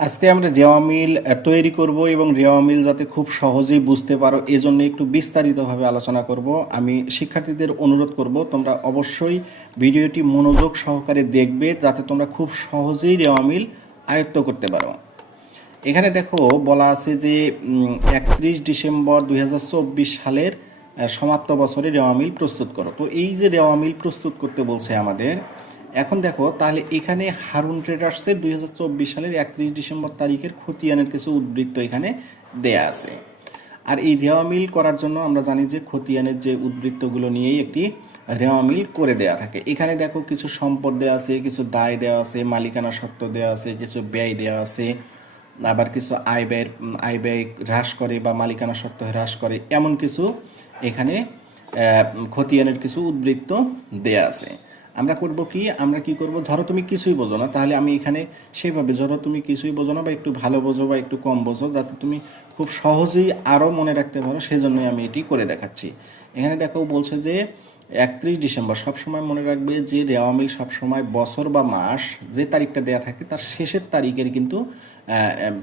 আজকে আমরা রেওয়া মিল তৈরি করব এবং রেওয়া মিল যাতে খুব সহজেই বুঝতে পারো এজন্য একটু বিস্তারিতভাবে আলোচনা করব। আমি শিক্ষার্থীদের অনুরোধ করব তোমরা অবশ্যই ভিডিওটি মনোযোগ সহকারে দেখবে যাতে তোমরা খুব সহজেই রেওয়া মিল আয়ত্ত করতে পারো। এখানে দেখো বলা আছে যে 31 ডিসেম্বর 2024 সালের সমাপ্ত বছরে রেওয়া মিল প্রস্তুত করো। তো এই যে রেওয়া মিল প্রস্তুত করতে বলছে আমাদের, এখন দেখো তাহলে এখানে হারুন ট্রেডার্সের 2024 সালের 31 ডিসেম্বর তারিখের খতিয়ানের কিছু উদ্বৃত্ত এখানে দেয়া আছে। আর এই রেওয়া মিল করার জন্য আমরা জানি যে খতিয়ানের যে উদ্বৃত্তগুলো নিয়েই একটি রেওয়া মিল করে দেয়া থাকে। এখানে দেখো কিছু সম্পদ দেওয়া আছে, কিছু দায় দেওয়া আছে, মালিকানা সত্ত্ব দেওয়া আছে, কিছু ব্যয় দেওয়া আছে, আবার কিছু আয় ব্যয় হ্রাস করে বা মালিকানা সত্ত্ব হ্রাস করে, এমন কিছু এখানে খতিয়ানের কিছু উদ্বৃত্ত দেয়া আছে। আমরা করব কি, আমরা কি করব, ধরো তুমি কিছুই বোঝো না, তাহলে আমি এখানে সেইভাবে, ধরো তুমি কিছুই বোঝো না বা একটু ভালো বোঝো বা একটু কম বোঝো, যাতে তুমি খুব সহজেই আরও মনে রাখতে পারো, সেজন্যই আমি এটি করে দেখাচ্ছি। এখানে দেখো বলছে যে 31 ডিসেম্বর, সবসময় মনে রাখবে যে রেওয়া মিল সবসময় বছর বা মাস যে তারিখটা দেওয়া থাকে তার শেষের তারিখের কিন্তু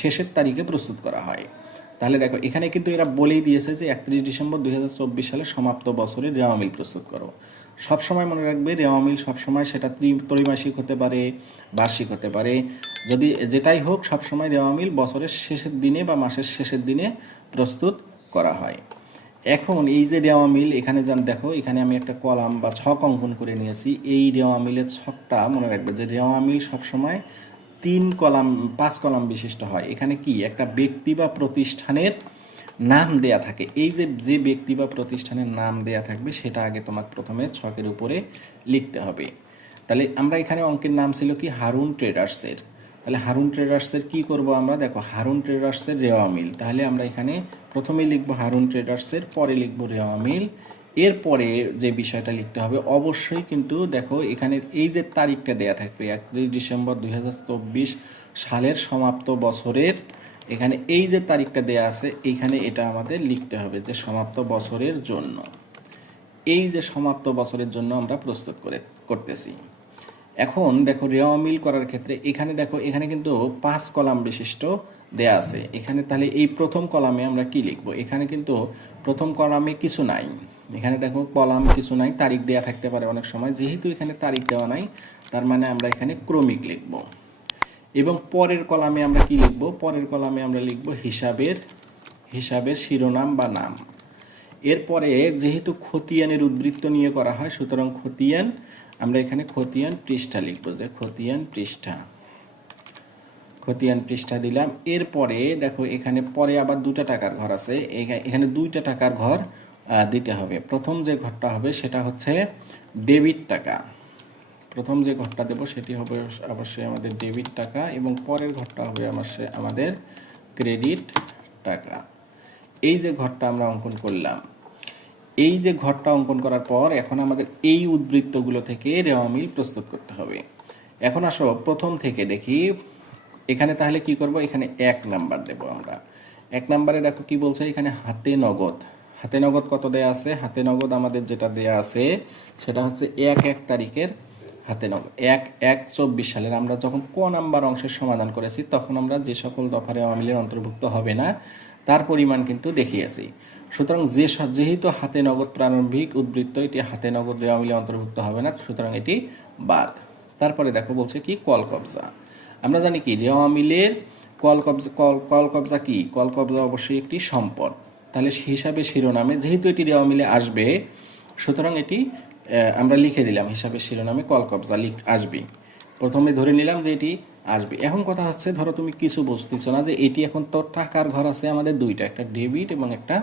শেষের তারিখে প্রস্তুত করা হয়। তাহলে দেখো এখানে কিন্তু এরা বলেই দিয়েছে যে 31 ডিসেম্বর 2024 সালে সমাপ্ত বছরে রেওয়া মিল প্রস্তুত করো। সবসময় মনে রাখবে রেওয়া মিল সবসময় সেটা ত্রিমাসিক হতে পারে, বার্ষিক হতে পারে, যদি যেটাই হোক সবসময় রেওয়া মিল বছরের শেষের দিনে বা মাসের শেষের দিনে প্রস্তুত করা হয়। এখন এই যে রেওয়া মিল, এখানে যান দেখো, এখানে আমি একটা কলাম বা ছক অঙ্কন করে নিয়েছি। এই রেওয়া মিলের ছকটা মনে রাখবে যে রেওয়া মিল সবসময় 5 কলাম বিশিষ্ট হয়। এখানে কি একটা ব্যক্তি বা প্রতিষ্ঠানের নাম দেয়া থাকে। এই যে যে ব্যক্তি বা প্রতিষ্ঠানের নাম দেয়া থাকবে সেটা আগে তোমাকে প্রথমে ছকের উপরে লিখতে হবে। তাহলে আমরা এখানে অঙ্কের নাম ছিল কি হারুন ট্রেডার্সের। তাহলে হারুন ট্রেডার্সের কি করব আমরা, দেখো হারুন ট্রেডার্সের রেওয়া মিল। তাহলে আমরা এখানে প্রথমেই লিখবো হারুন ট্রেডার্সের, পরে লিখবো রেওয়া মিল। এরপরে যে বিষয়টা লিখতে হবে অবশ্যই কিন্তু দেখো এখানে এই যে তারিখটা দেয়া থাকবে 31 ডিসেম্বর 2024 সালের সমাপ্ত বছরের, এখানে এই যে তারিখটা দেয়া আছে এইখানে এটা আমাদের লিখতে হবে যে সমাপ্ত বছরের জন্য, এই যে সমাপ্ত বছরের জন্য আমরা প্রস্তুত করতেছি। এখন দেখো রেওয়া মিল করার ক্ষেত্রে এখানে দেখো এখানে কিন্তু 5 কলাম বিশিষ্ট দেয়া আছে এখানে। তাহলে এই প্রথম কলামে আমরা কি লিখব, এখানে কিন্তু প্রথম কলামে কিছু নাই। এখানে দেখো কলাম কিছু নাই, তারিখ দেয়া থাকতে পারে অনেক সময়, যেহেতু এখানে তারিখ দেওয়া নাই তার মানে আমরা এখানে ক্রমিক লিখব। এবং পরের কলামে আমরা কি লিখব, পরের কলামে আমরা লিখব হিসাবের শিরোনাম বা নাম। এরপরে যেহেতু খতিয়ানের উদ্বৃত্ত নিয়ে করা হয়, সুতরাং খতিয়ান, আমরা এখানে খতিয়ান পৃষ্ঠা লিখব, যে খতিয়ান পৃষ্ঠা দিলাম। এরপরে দেখো এখানে পরে আবার 2টা টাকার ঘর আছে, এখানে 2টা টাকার ঘর দিতে হবে। প্রথম যে ঘরটা হবে সেটা হচ্ছে ডেবিট টাকা, প্রথম যে ঘরটা দেব সেটি হবে অবশ্যই আমাদের ডেবিট টাকা, এবং পরের ঘরটা হবে আমাদের ক্রেডিট টাকা। এই যে ঘরটা আমরা অঙ্কন করলাম, এই যে ঘরটা অঙ্কন করার পর এখন আমাদের এই উদ্বৃত্তগুলো থেকে রেওয়া মিল প্রস্তুত করতে হবে। এখন আসো প্রথম থেকে দেখি, এখানে তাহলে কি করব, এখানে 1 নাম্বার দেব আমরা। 1 নাম্বারে দেখো কি বলছে, এখানে হাতে নগদ কত দেয়া আছে, হাতে নগদ আমাদের যেটা দেয়া আছে সেটা হচ্ছে 1 তারিখের হাতে নগদ 1/1/24 সালের। আমরা যখন ক নাম্বার অংশের সমাধান করেছি তখন আমরা যে সকল দফা রেওয়া মিলের অন্তর্ভুক্ত হবে না তার পরিমাণ কিন্তু দেখিয়েছি। সুতরাং যেহেতু হাতে নগদ প্রারম্ভিক উদ্বৃত্ত, এটি হাতে নগদ রেওয়া মিলে অন্তর্ভুক্ত হবে না, সুতরাং এটি বাদ। তারপরে দেখো বলছে কি কল কবজা। আমরা জানি কি রেওয়া মিলের কল কবজা কি, কল কবজা অবশ্যই একটি সম্পদ। তাহলে হিসাবে শিরোনামে যেহেতু এটি রেওয়া মিলে আসবে, সুতরাং এটি আমরা লিখে দিলাম হিসাবে শিরোনামে কল কবজা আসবে। প্রথমে ধরে নিলাম যে এটি আসবে। এখন কথা হচ্ছে, ধরো তুমি কিছু বুঝতেছো না যে এটি এখন তো টাকার ঘর আছে আমাদের 2টা, একটা ডেবিট এবং একটা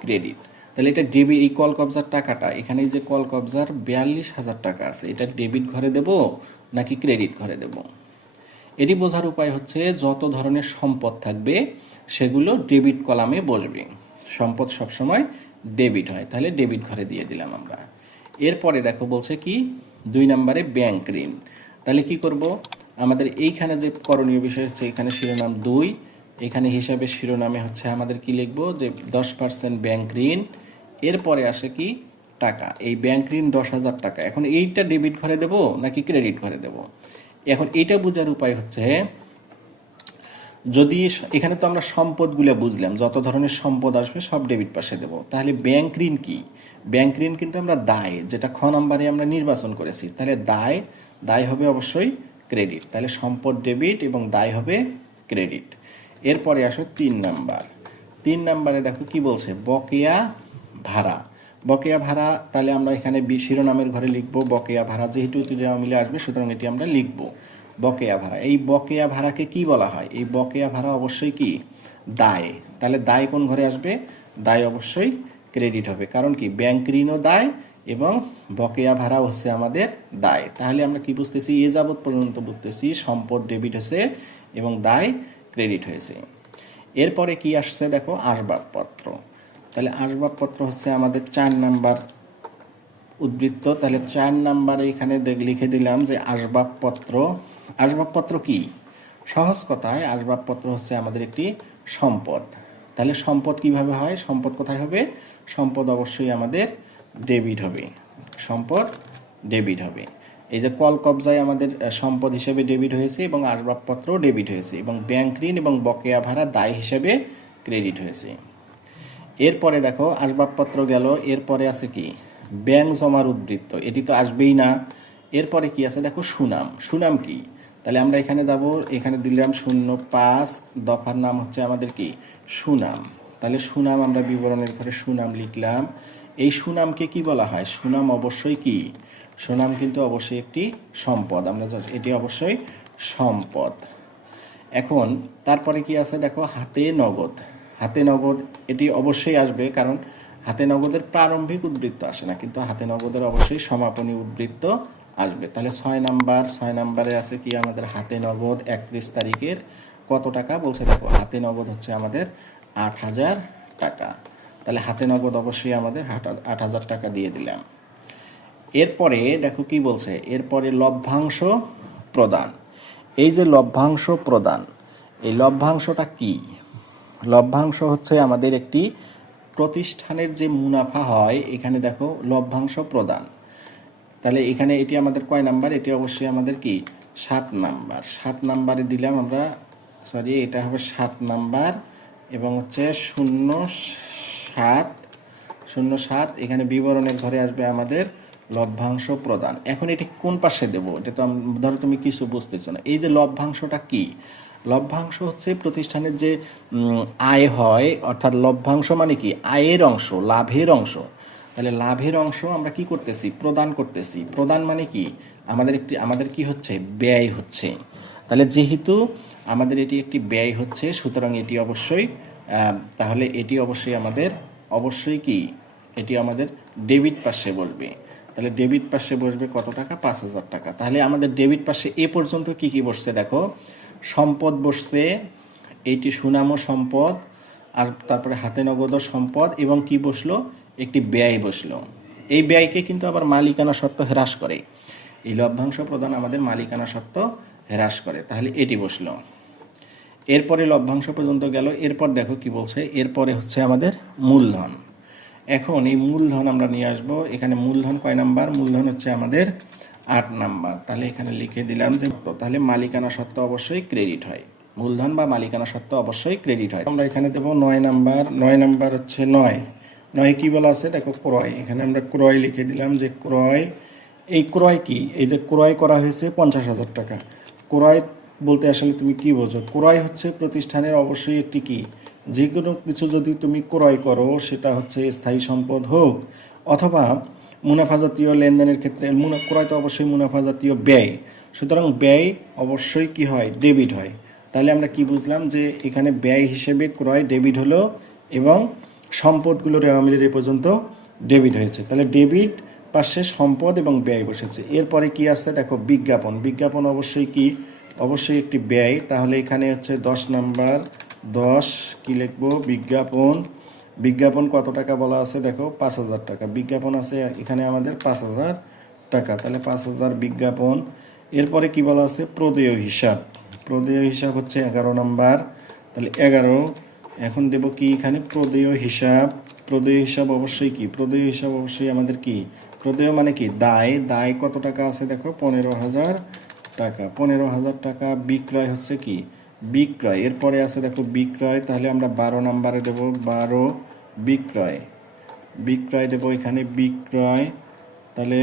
ক্রেডিট। তাহলে এটা ডেবিট, এই কল কবজার টাকাটা, এখানে যে কল কবজার 42,000 টাকা আছে, এটা ডেবিট ঘরে দেব নাকি ক্রেডিট ঘরে দেব? এটি বোঝার উপায় হচ্ছে যত ধরনের সম্পদ থাকবে সেগুলো ডেবিট কলামে বসবে। সম্পদ সবসময় ডেবিট হয়, তাহলে ডেবিট ঘরে দিয়ে দিলাম আমরা। এরপরে দেখো বলছে কি 2 নম্বরে ব্যাংক ঋণ। তাহলে কি করব, আমাদের এইখানে যে করণীয় বিষয় হচ্ছে, এখানে শিরোনাম 2, এখানে হিসাবে শিরোনামে হচ্ছে আমাদের কি লিখব যে 10% ব্যাংক ঋণ। এরপরে আসে কি টাকা, এই ব্যাংক ঋণ 10,000 টাকা। এখন এইটা ডেবিট ঘরে দেব নাকি ক্রেডিট ঘরে দেব? এখন এইটা বোঝার উপায় হচ্ছে যদি এখানে তো আমরা সম্পদগুলো বুঝলাম, যত ধরনের সম্পদ আসবে সব ডেবিট পাশে দেব। তাহলে ব্যাংক ঋণ কি? ব্যাংক ঋণ কিন্তু আমরা দায়, যেটা খ নাম্বারে আমরা নির্বাচন করেছি, তাহলে দায়, দায় হবে অবশ্যই ক্রেডিট। তাহলে সম্পদ ডেবিট এবং দায় হবে ক্রেডিট। এরপরে আসো 3 নাম্বার। 3 নাম্বারে দেখো কি বলছে, বকেয়া ভাড়া। বকেয়া ভাড়া, তাহলে আমরা এখানে শিরোনামের ঘরে লিখব বকেয়া ভাড়া, যেহেতু মিলে আসবে সুতরাং এটি আমরা লিখব বকেয়া ভাড়া। এই বকেয়া ভাড়াকে কি বলা হয়? এই বকেয়া ভাড়া অবশ্যই কি? দায়। তাহলে দায় কোন ঘরে আসবে? দায় অবশ্যই ক্রেডিট হবে, কারণ কি ব্যাংক ঋণও দায় এবং বকেয়া ভাড়া হচ্ছে আমাদের দায়। তাহলে আমরা কি বুঝতেছি? এ যাবৎ পর্যন্ত বুঝতেছি সম্পদ ডেবিট হয়েছে এবং দায় ক্রেডিট হয়েছে। এরপরে কি আসছে দেখো, আসবাবপত্র। তাহলে আসবাবপত্র হচ্ছে আমাদের 4 নাম্বার উদ্বৃত্ত। তাহলে 4 নাম্বারে এখানে লিখে দিলাম যে আসবাবপত্র। আসবাবপত্র কি? সহজ কথায় আসবাবপত্র হচ্ছে আমাদের একটি সম্পদ। তাহলে সম্পদ কিভাবে হয়? সম্পদ কোথায় হবে? সম্পদ অবশ্যই আমাদের ডেবিট হবে। সম্পদ ডেবিট হবে। এই যে কল কবজায় আমাদের সম্পদ হিসেবে ডেবিট হয়েছে এবং আসবাবপত্র ডেবিট হয়েছে, এবং ব্যাংক ঋণ এবং বকেয়া ভাড়া দায় হিসেবে ক্রেডিট হয়েছে। এরপরে দেখো আসবাবপত্র গেল, এরপরে আছে কি? ব্যাংক জমার উদ্বৃত্ত, এটি তো আসবেই না। এরপরে কি আছে দেখো, সুনাম। সুনাম কি? তাহলে আমরা এখানে যাব, এখানে দিলাম 05, দফার নাম হচ্ছে আমাদের কি? সুনাম। তাহলে সুনাম আমরা বিবরণের ঘরে সুনাম লিখলাম। এই সুনামকে কি বলা হয়? সুনাম অবশ্যই কি? সুনাম কিন্তু অবশ্যই একটি সম্পদ। আমরা এটি অবশ্যই সম্পদ। এখন তারপরে কি আছে দেখো, হাতে নগদ। হাতে নগদ এটি অবশ্যই আসবে, কারণ হাতে নগদের প্রারম্ভিক উদ্বৃত্ত আসে না, কিন্তু হাতে নগদের অবশ্যই সমাপনী উদ্বৃত্ত আসবে। তাহলে 6 নাম্বারে আছে কি আমাদের হাতে নগদ 31 তারিখের কত টাকা বলছে দেখো, হাতে নগদ হচ্ছে আমাদের 8,000 টাকা। তাহলে হাতে নগদ অবশ্যই আমাদের 8,000 টাকা দিয়ে দিলাম। এরপরে দেখো কি বলছে, এরপরে লভ্যাংশ প্রদান। এই যে লভ্যাংশ প্রদান, এই লভ্যাংশটা কি? লভ্যাংশ হচ্ছে আমাদের একটি প্রতিষ্ঠানের যে মুনাফা হয়, এখানে দেখো লভ্যাংশ প্রদান। তাহলে এখানে এটি আমাদের কয় নাম্বার? এটি অবশ্যই আমাদের কি? 7 নাম্বার। 7 নাম্বারে দিলাম আমরা, সরি এটা হবে 7 নাম্বার এবং হচ্ছে 07, এখানে বিবরণের ঘরে আসবে আমাদের লভ্যাংশ প্রদান। এখন এটি কোন পাশে দেব? এটা তো ধরো তুমি কিছু বুঝতেছো না। এই যে লভ্যাংশটা কি? লভ্যাংশ হচ্ছে প্রতিষ্ঠানের যে আয় হয়, অর্থাৎ লভ্যাংশ মানে কি? আয়ের অংশ, লাভের অংশ। তাহলে লাভের অংশ আমরা কি করতেছি? প্রদান করতেছি। প্রদান মানে কি? আমাদের কি হচ্ছে? ব্যয় হচ্ছে। তাহলে যেহেতু আমাদের এটি একটি ব্যয় হচ্ছে, সুতরাং এটি অবশ্যই তাহলে এটি অবশ্যই আমাদের অবশ্যই কি? এটি আমাদের ডেবিট পাশে বসবে। তাহলে ডেবিট পাশে বসবে কত টাকা? 5,000 টাকা। তাহলে আমাদের ডেবিট পাশে এ পর্যন্ত কি কি বসছে দেখো, সম্পদ বসছে, এইটি সুনাম ও সম্পদ, আর তারপরে হাতে নগদ সম্পদ, এবং কি বসলো? একটি ব্যয় বসলো। এই ব্যয়কে কিন্তু আবার মালিকানা সত্ত্ব হ্রাস করে। এই লভ্যাংশ প্রদান আমাদের মালিকানা সত্ত্ব হ্রাস করে। তাহলে এটি বসলো। এরপরে লভ্যাংশ পর্যন্ত গেল। এরপর দেখো কি বলছে, এরপরে হচ্ছে আমাদের মূলধন। এখন এই মূলধন আমরা নিয়ে আসবো। এখানে মূলধন কয় নাম্বার? মূলধন হচ্ছে আমাদের 8 নাম্বার। তাহলে এখানে লিখে দিলাম যে, তাহলে মালিকানা সত্ত্ব অবশ্যই ক্রেডিট হয়। মূলধন বা মালিকানা সত্ত্ব অবশ্যই ক্রেডিট হয়। আমরা এখানে দেবো 9 নাম্বার। 9 নাম্বার হচ্ছে 9 কি বলা আছে দেখো, ক্রয়। এখানে আমরা ক্রয় লিখে দিলাম যে ক্রয়। এই ক্রয় কি? এই যে ক্রয় করা হয়েছে 50,000 টাকা। ক্রয় বলতে আসলে তুমি কি বোঝো? ক্রয় হচ্ছে প্রতিষ্ঠানের অবশ্যই একটি কি? যে কোনো কিছু যদি তুমি ক্রয় করো, সেটা হচ্ছে স্থায়ী সম্পদ হোক অথবা মুনাফা জাতীয় লেনদেনের ক্ষেত্রে, ক্রয় তো অবশ্যই মুনাফা জাতীয় ব্যয়, সুতরাং ব্যয় অবশ্যই কি হয়? ডেবিট হয়। তাহলে আমরা কি বুঝলাম? যে এখানে ব্যয় হিসেবে ক্রয় ডেবিট হলো এবং সম্পদগুলো রেওয়া মিলের এ পর্যন্ত ডেবিট হয়েছে। তাহলে ডেবিট পাশে সম্পদ এবং ব্যয় বসেছে। এরপরে কি আছে দেখো, বিজ্ঞাপন। বিজ্ঞাপন অবশ্যই কি? অবশ্যই একটি ব্যয়। তাহলে এখানে হচ্ছে 10 নাম্বার। 10 কি লিখবো? বিজ্ঞাপন। বিজ্ঞাপন কত টাকা বলা আছে দেখো, 5,000 টাকা। বিজ্ঞাপন আছে এখানে আমাদের 5,000 টাকা। তাহলে 5,000 বিজ্ঞাপন। এরপরে কি বলা আছে? প্রদেয় হিসাব। প্রদেয় হিসাব হচ্ছে 11 নাম্বার। তাহলে 11। এখন দেব কি এখানে? প্রদেয় হিসাব। প্রদেয় হিসাব অবশ্যই কি? প্রদেয় হিসাব অবশ্যই আমাদের কি? প্রদেয় মানে কি? দায়। দায় কত টাকা আছে দেখো, 15,000 টাকা। 15,000 টাকা। বিক্রয় হচ্ছে কি? বিক্রয়, এরপরে আছে দেখো বিক্রয়, তাহলে আমরা 12 নম্বরে দেব 12 বিক্রয়, বিক্রয় দেব এখানে বিক্রয়। তাহলে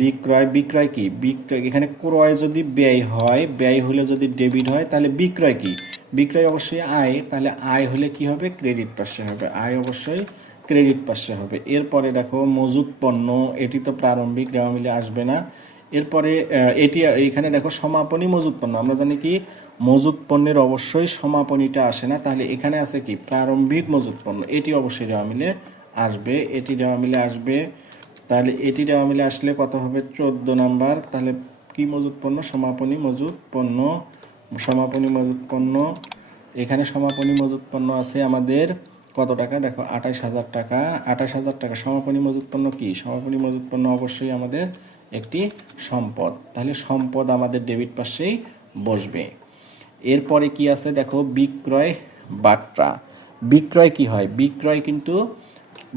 বিক্রয়, বিক্রয় কি বিক্রয়, এখানে ক্রয় যদি ব্যয় হয়, ব্যয় হলে যদি ডেবিট হয় তাহলে বিক্রয় কি, বিক্রয় অবশ্যই আয়, তাহলে আয় হলে কি হবে, ক্রেডিট পাশে হবে, আয় অবশ্যই ক্রেডিট পাশে হবে। এরপরে দেখো মজুত পণ্য, এটি তো প্রারম্ভিক দেওয়া মিলে আসবে না। এরপরে এটি এখানে দেখো সমাপনী মজুত পণ্য, আমরা জানি কি মজুত পণ্যের অবশ্যই সমাপনীটা আসে না, তাহলে এখানে আছে কি প্রারম্ভিক মজুত পণ্য, এটি অবশ্যই দেওয়া মিলে আসবে, এটি দেওয়া মিলে আসবে। তাহলে এটি দেওয়া মিলে আসলে কত হবে, 14 নাম্বার। তাহলে কি মজুত পণ্য, সমাপনী মজুত পণ্য, সমাপনী মজুত পণ্য, এখানে সমাপনী মজুত পণ্য আছে আমাদের কত টাকা, দেখো 28,000 টাকা, 28,000 টাকা। সমাপনী মজুত পণ্য কি, সমাপনী মজুত পণ্য অবশ্যই আমাদের একটি সম্পদ, তাহলে সম্পদ আমাদের ডেবিট পাশেই বসবে। এরপরে কি আছে দেখো বিক্রয় বাট্টা, বিক্রয় কি হয়, বিক্রয় কিন্তু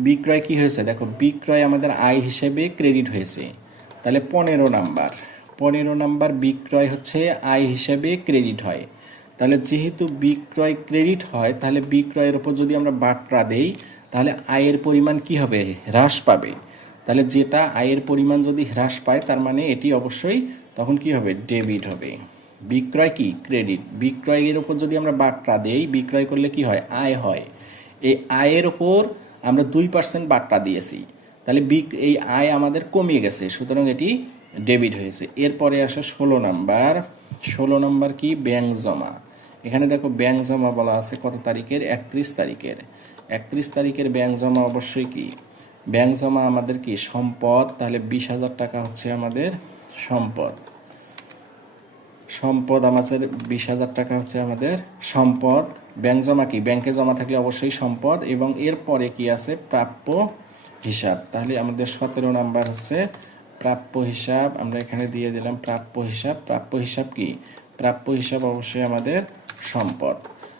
বিক্রয় কি হয়েছে দেখো, বিক্রয় আমাদের আয় হিসেবে ক্রেডিট হয়েছে, তাহলে 15 নাম্বার, 15 নাম্বার বিক্রয় হচ্ছে আয় হিসেবে ক্রেডিট হয়। তাহলে যেহেতু বিক্রয় ক্রেডিট হয়, তাহলে বিক্রয়ের ওপর যদি আমরা বাট্টা দেই তাহলে আয়ের পরিমাণ কি হবে, হ্রাস পাবে। তাহলে যেটা আয়ের পরিমাণ যদি হ্রাস পায় তার মানে এটি অবশ্যই তখন কি হবে, ডেবিট হবে। বিক্রয় কি ক্রেডিট, বিক্রয়ের ওপর যদি আমরা বাট্টা দেই, বিক্রয় করলে কি হয়, আয় হয়, এই আয়ের ওপর আমরা 2% বাট্টা দিয়েছি, তাহলে এই আয় আমাদের কমিয়ে গেছে, সুতরাং এটি ডেবিট হয়েছে। এরপরে আসে 16 নাম্বার, 16 নাম্বার কি ব্যাংক জমা, এখানে দেখো ব্যাংক জমা বলা আছে কত তারিখের, 31 তারিখের, 31 তারিখের ব্যাংক জমা অবশ্যই কি, ব্যাংক জমা আমাদের কি সম্পদ, তাহলে 20,000 টাকা হচ্ছে আমাদের সম্পদ, সম্পদ আমাদের 20,000 টাকা হচ্ছে আমাদের সম্পদ। ব্যাংক জমা কি, ব্যাংকে জমা থাকলে অবশ্যই সম্পদ। এবং এরপরে কি আছে প্রাপ্য হিসাব, তাহলে আমাদের 17 নাম্বার হচ্ছে প্রাপ্য হিসাব, আমরা এখানে দিয়ে দিলাম প্রাপ্য হিসাব। প্রাপ্য হিসাব কি, প্রাপ্য হিসাব অবশ্যই আমাদের সম্পদ।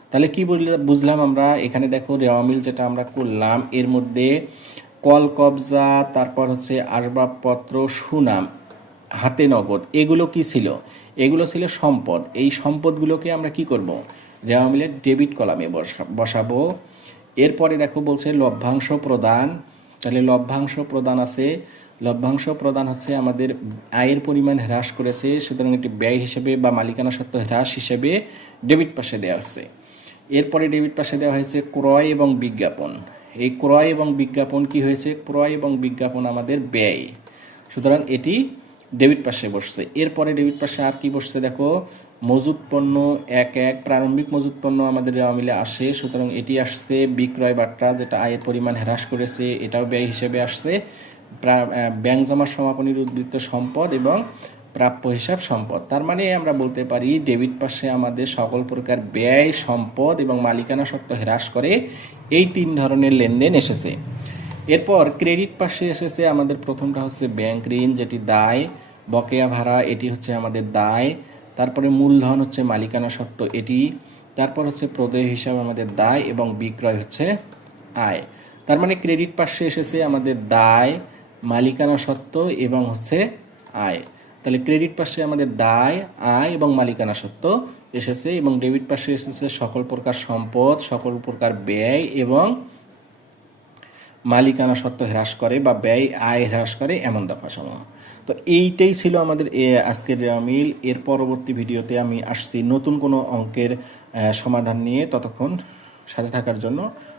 তাহলে কি বুঝলাম আমরা, এখানে দেখো রেওয়ামিল যেটা আমরা করলাম এর মধ্যে কল কবজা, তারপর হচ্ছে আসবাবপত্র, সুনাম, হাতে নগদ, এগুলো কি ছিল, এগুলো ছিল সম্পদ। এই সম্পদগুলোকে আমরা কি করব, রেওয়া মিলের ডেবিট কলামে বসাবো। এরপরে দেখো বলছে লভ্যাংশ প্রদান, তাহলে লভ্যাংশ প্রদান আছে, লভ্যাংশ প্রদান হচ্ছে আমাদের আয়ের পরিমাণ হ্রাস করেছে, সুতরাং এটি ব্যয় হিসেবে বা মালিকানা সত্ত্ব হ্রাস হিসেবে ডেবিট পাশে দেওয়া হয়েছে। এরপরে ডেবিট পাশে দেওয়া হয়েছে ক্রয় এবং বিজ্ঞাপন, এই ক্রয় এবং বিজ্ঞাপন কি হয়েছে, ক্রয় এবং বিজ্ঞাপন আমাদের ব্যয়, সুতরাং এটি ডেবিট পাশে বসছে। এরপরে ডেবিট পাশে আর কি বসছে দেখো, মজুত পণ্য 1 প্রারম্ভিক মজুত পণ্য আমাদের রেওয়া মিলে আসে, সুতরাং এটি আসছে বিক্রয় বাট্টা যেটা আয়ের পরিমাণ হ্রাস করেছে, এটাও ব্যয় হিসেবে আসছে। ব্যাংক জমার সমাপনীর উদ্বৃত্ত সম্পদ এবং প্রাপ্য হিসাব সম্পদ। তার মানে আমরা বলতে পারি ডেবিট পাশে আমাদের সকল প্রকার ব্যয়, সম্পদ এবং মালিকানা সত্ত্ব হ্রাস করে এই 3 ধরনের লেনদেন এসেছে। এরপর ক্রেডিট পাশে এসেছে আমাদের প্রথমটা হচ্ছে ব্যাংক ঋণ যেটি দায়, বকেয়া ভাড়া এটি হচ্ছে আমাদের দায়, তারপরে মূলধন হচ্ছে মালিকানা সত্ত্ব এটি, তারপর হচ্ছে প্রদেয় হিসাব আমাদের দায় এবং বিক্রয় হচ্ছে আয়। তার মানে ক্রেডিট পাশে এসেছে আমাদের দায়, মালিকানা সত্ত্ব এবং হচ্ছে আয়। তাহলে ক্রেডিট পাশে আমাদের দায়, আয় এবং মালিকানা সত্ত্ব এসেছে, এবং ডেবিট পাশে এসেছে সকল প্রকার সম্পদ, সকল প্রকার ব্যয় এবং মালিকানা সত্ত্ব হ্রাস করে বা ব্যয় আয় হ্রাস করে এমন দফাসমূহ। তো এইটাই ছিল আমাদের আজকের রেওয়ামিল। এর পরবর্তী ভিডিওতে আমি আসছি নতুন কোনো অঙ্কের সমাধান নিয়ে, ততক্ষণ সাথে থাকার জন্য